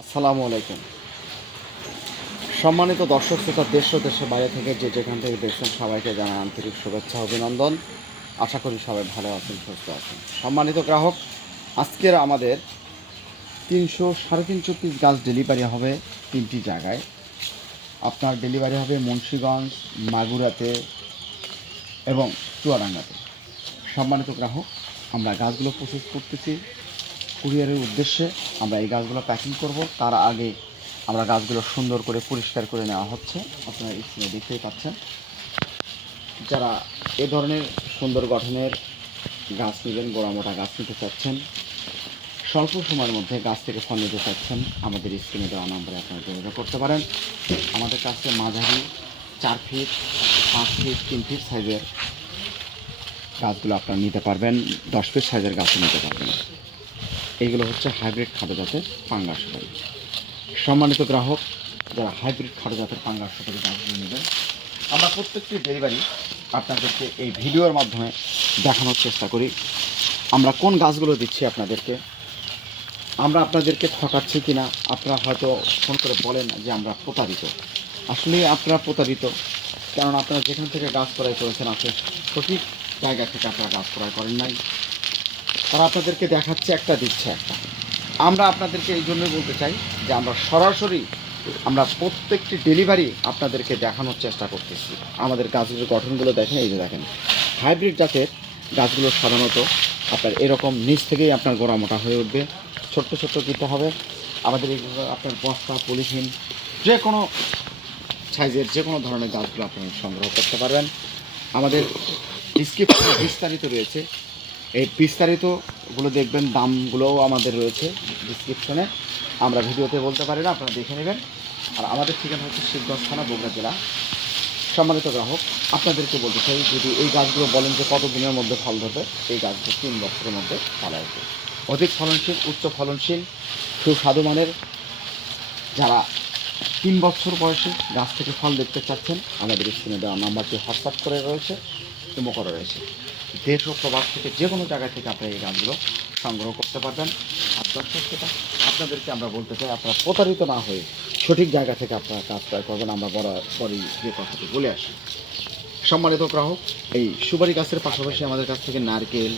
আসসালামু আলাইকুম। সম্মানিত দর্শক শ্রোতা, দেশ ও দেশের বাইরে থেকে যে যেখান থেকে দেখছেন সবাইকে জানাই আন্তরিক শুভেচ্ছা অভিনন্দন। আশা করি সবাই ভালো আছেন, সুস্থ আছেন। সম্মানিত গ্রাহক, আজকের আমাদের 300-350 পিস গাছ ডেলিভারি হবে 3টি জায়গায়। আপনার ডেলিভারি হবে মুন্সিগঞ্জ, মাগুরাতে এবং চুয়াডাঙ্গাতে। সম্মানিত গ্রাহক, আমরা গাছগুলো প্রসেস করতেছি কুরিয়ারের উদ্দেশ্যে। আমরা এই গাছগুলো প্যাকিং করব, তার আগে আমরা গাছগুলো সুন্দর করে পরিষ্কার করে নেওয়া হচ্ছে। আপনারা স্ক্রিনে দেখতেই পাচ্ছেন। যারা এ ধরনের সুন্দর গঠনের গাছ নেবেন, গোড়ামোটা গাছ নিতে চাচ্ছেন, স্বল্প সময়ের মধ্যে গাছ থেকে ফল নিতে চাচ্ছেন, আমাদের স্ক্রিনে দেওয়া নম্বরে আপনারা যোগাযোগ করতে পারেন। আমাদের কাছে মাঝারি 4 ফিট, 5 ফিট, 3 ফিট সাইজের গাছগুলো আপনারা নিতে পারবেন, 10 ফিট সাইজের গাছও নিতে পারবেন। এইগুলো হচ্ছে হাইব্রিড খাটো জাতের পাঙ্গাস সুপারি। সম্মানিত গ্রাহক, যারা হাইব্রিড খাটো জাতের পাঙ্গাস সুপারি গাছগুলো নেবেন, আমরা প্রত্যেকটি ডেলিভারি আপনাদেরকে এই ভিডিওর মাধ্যমে দেখানোর চেষ্টা করি আমরা কোন গাছগুলো দিচ্ছি আপনাদেরকে। আমরা আপনাদেরকে ঠকাচ্ছি কি না, আপনারা হয়তো ফোন করে বলেন যে আমরা প্রতারিত। আসলে আপনারা প্রতারিত, কারণ আপনারা যেখান থেকে গাছ ক্রয় করেছেন আসলে সঠিক জায়গা থেকে আপনারা গাছ ক্রয় করেন নাই। তারা আপনাদেরকে দেখাচ্ছে একটা, দিচ্ছে একটা। আমরা আপনাদেরকে এই জন্যই বলতে চাই যে আমরা সরাসরি আমরা প্রত্যেকটি ডেলিভারি আপনাদেরকে দেখানোর চেষ্টা করতেছি। আমাদের গাছগুলোর গঠনগুলো দেখেন, এই যে দেখেন হাইব্রিড জাতের গাছগুলো সাধারণত আপনার এরকম নিচ থেকেই আপনার গোড়া মোটা হয়ে উঠবে, ছোট্ট ছোট্ট দিতে হবে। আমাদের এইগুলো আপনার বস্তা, পলিথিন, যে কোনো সাইজের যে কোনো ধরনের গাছগুলো আপনি সংগ্রহ করতে পারবেন। আমাদের ডিসক্রিপশনে বিস্তারিত রয়েছে, এই বিস্তারিতগুলো দেখবেন, দামগুলোও আমাদের রয়েছে ডিসক্রিপশনে। আমরা ভিডিওতে বলতে পারি না, আপনারা দেখে নেবেন। আর আমাদের ঠিকানা হচ্ছে শিবগঞ্জ থানা, বগুড়া জেলা। সম্মানিত গ্রাহক, আপনাদেরকে বলতে চাই, যদি এই গাছগুলো বলেন যে কত দিনের মধ্যে ফল ধরবে, এই গাছগুলো 3 বছরের মধ্যে ফল আসবে। অধিক ফলনশীল, উচ্চ ফলনশীল, সুস্বাদু মানের, যারা 3 বছর বয়সে গাছ থেকে ফল দেখতে চাচ্ছেন, আমাদের স্ক্রিনে দেওয়া নাম্বারটি হোয়াটসঅ্যাপ করে রয়েছে, ইমো করা রয়েছে। দেশ ও প্রবাস থেকে যে কোনো জায়গা থেকে আপনারা এই গাছগুলো সংগ্রহ করতে পারবেন। আর দর্শকতা, আপনাদেরকে আমরা বলতে চাই, আপনারা প্রতারিত না হয়ে সঠিক জায়গা থেকে আপনারা কাজ ক্রয় করবেন। আমরা বরাবরই যে কথাটি বলে আসি। সম্মানিত গ্রাহক, এই সুপারি গাছের পাশাপাশি আমাদের কাছ থেকে নারকেল,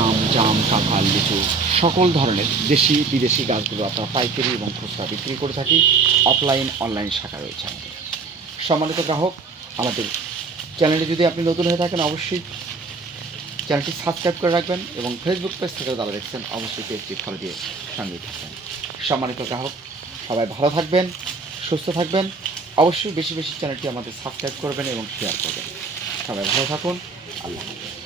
আম, জাম, কাঁঠাল, লিচু, সকল ধরনের দেশি বিদেশি গাছগুলো আপনারা পাইকারি এবং খুচরা বিক্রি করে থাকি। অফলাইন, অনলাইন শাখা রয়েছে আমাদের। সম্মানিত গ্রাহক, আমাদের চ্যানেলটি যদি আপনি নতুন হয়ে থাকেন, অবশ্যই চ্যানেলটি সাবস্ক্রাইব করে রাখবেন এবং ফেসবুক পেজ থেকেও যারা দেখছেন অবশ্যই পেজটি ফলো দিয়ে সঙ্গে থাকবেন। সম্মানিত গ্রাহক, সবাই ভালো থাকবেন, সুস্থ থাকবেন। অবশ্যই বেশি বেশি চ্যানেলটি আমাদের সাবস্ক্রাইব করবেন এবং শেয়ার করবেন। সবাই ভালো থাকুন। আল্লাহ হাফেজ।